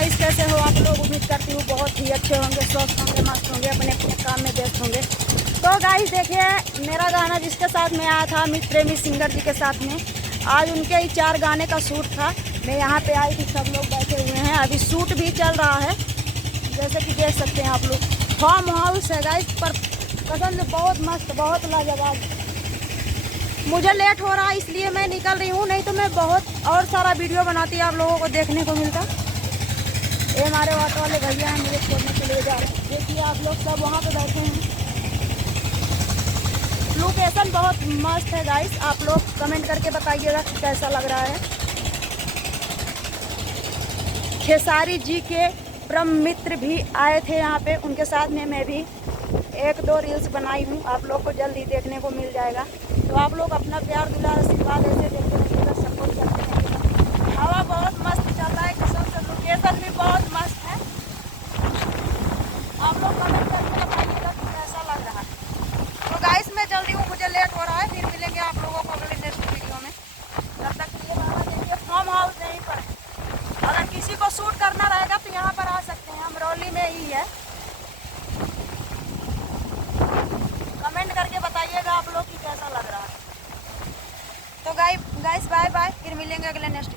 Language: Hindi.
गाइस, कैसे हो आप लोग? उम्मीद करती हूँ बहुत ही अच्छे होंगे, स्वस्थ होंगे, मस्त होंगे, अपने अपने काम में व्यस्त होंगे। तो गाइस देखिए, मेरा गाना जिसके साथ में आया था अमित प्रेमी सिंगर जी के साथ में, आज उनके ही 4 गाने का शूट था। मैं यहाँ पे आई थी, सब लोग बैठे हुए हैं, अभी शूट भी चल रहा है, जैसे कि देख सकते हैं आप लोग। फार्म हाउस है गाइस, पर कसम से बहुत मस्त, बहुत लाजवाब। मुझे लेट हो रहा है इसलिए मैं निकल रही हूँ, नहीं तो मैं बहुत और सारा वीडियो बनाती आप लोगों को देखने को मिलता। ये हमारे ऑटो वाले भैया हैं, मुझे छोड़ने के लिए जा रहे हैं। देखिए आप लोग सब वहाँ पे बैठे हैं। लोकेशन बहुत मस्त है गाइस, आप लोग कमेंट करके बताइएगा कि कैसा लग रहा है। खेसारी जी के परम मित्र भी आए थे यहाँ पे, उनके साथ में मैं भी 1-2 रील्स बनाई हूँ, आप लोग को जल्दी देखने को मिल जाएगा। तो आप लोग अपना प्यार दुलार आशीर्वाद ऐसे देते रहिएगा, सपोर्ट करते रहिएगा। हवा बहुत मस्त चल रहा है, कसम से लोकेशन भी बहुत मस्त है। आप लोग कमेंट करके बताइएगा कि कैसा लग रहा है। तो गाइस मैं जल्दी हूँ, मुझे लेट हो रहा है, फिर मिलेंगे आप लोगों को अगले नेक्स्ट वीडियो में। तब तक के लिए बाबा देखिए, फार्म हाउस यहीं पर है। अगर किसी को शूट करना रहेगा तो यहाँ पर आ सकते हैं, अमरौली में ही है। कमेंट करके बताइएगा आप लोग कि कैसा लग रहा है। तो गाइस बाय बाय, फिर मिलेंगे अगले नेक्स्ट